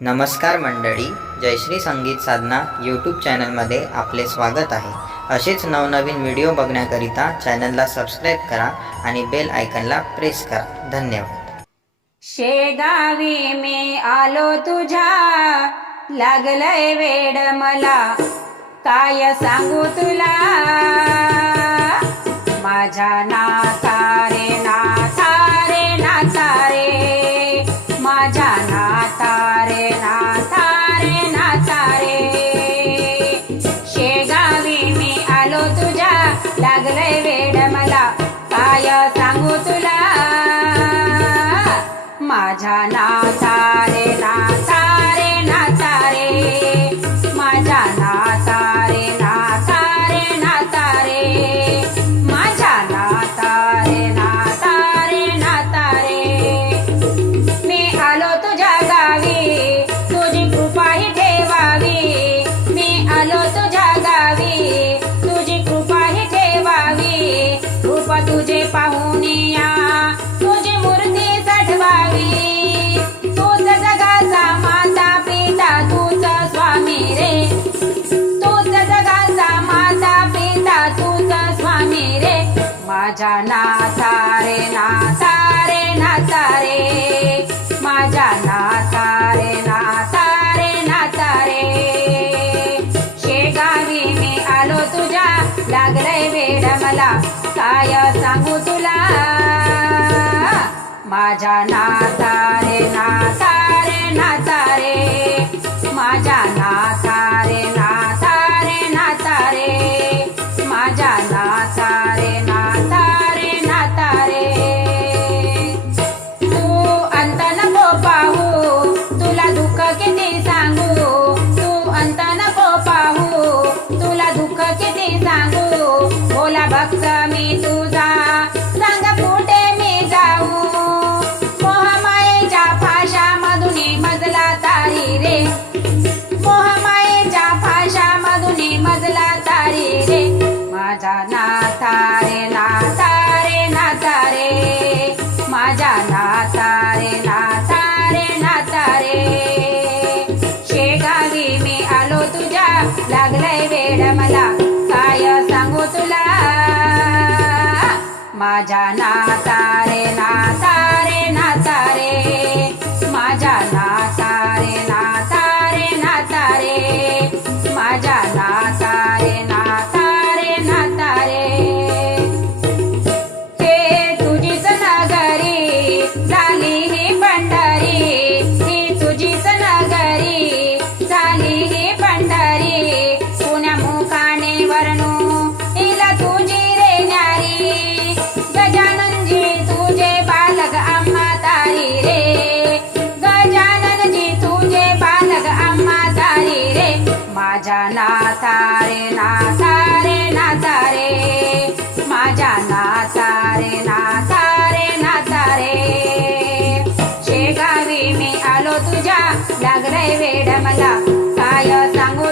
नमस्कार मंडळी, जयश्री संगीत साधना यूट्यूब चॅनलमध्ये आपले स्वागत आहे। असेच नवनवीन व्हिडिओ बघण्याकरिता चॅनलला सबस्क्राईब करा आणि बेल आयकॉनला प्रेस करा। धन्यवाद। शेगावी मी आलो तुझ्या, लागलंय वेड मला, काय सांगू तुला। माझ्या नाथा रे नाथा रे नाथा रे, माझ्या नाथा रे नाथा रे नाथा रे। शेगावी मी आलो तुझ्या, लागलंय वेड मला, काय सांगू तुला। माझ्या नाथा रे नाथा रे नाथा रे, माझ्या नाथा रे नाथा रे नाथा रे, माझ्या नाथा रे नाथा रे नाथा रे। मी आलो तुझ्या गावी, तुझी कृपा ही ठेवावी। मी आलो तुझ्या गावी, तुझी कृपा ही ठेवावी। रूप तुझे पाहून या, तुझी मूर्ती सजवावी। तूच जगाचा माता पिता, तूच स्वामी रे। तूच जगाचा माता पिता, तूच स्वामी रे। माझ्या नाथा रे नाथा रे नाथा रे, माझ्या नाथा रे नाथा रे नाथा रे। शेगावी मी आलो तुझ्या, लागलंय वेड मला, काय सांगू तुला। माझ्या नाथा रे नाथा रे नाथा रे, माझ्या नाथा रे नाथा रे नाथा रे, माझ्या नाथा रे नाथा रे नाथा रे। तू अंत नको पाहू, तुला दुःख किती सांगू। तू अंत नको पाहू, तुला दुःख किती सांगू। भोला भक्त मी तुझा, सांग कुठे मी जाऊ। मोहमायेच्या फाशामधून मजला तारी रे, मोहमायेच्या फाशामधून मजला तारी रे। माझ्या नाथा रे नाथा रे नाथा रे, माझ्या नाथा रे नाथा रे नाथा रे। शेगावी मी आलो तुझ्या, लागलंय वेड मला, काय सांगू तुला। माझ्या नाथा रे नाथा रे नाथा रे, माझ्या नाथा रे नाथा रे नाथा रे, माझ्या नाथा रे नाथा रे नाथा रे। हे तुझीच नगरी झाली ही पंढरी, ही तुझीच नगरी झाली ही पंढरी। पुण्या मुखाने वर्णू हिला तुझी रे न्यारी। गजाननजी तुझे बालक आम्हा तारी रे, गजाननजी तुझे बालक आम्हा तारी रे। माझ्या नाथा रे नाथा रे नाथा रे, माझ्या नाथा रे नाथा रे नाथा रे। शेगावी मी आलो तुझ्या, लागलंय वेड मला, काय सांगू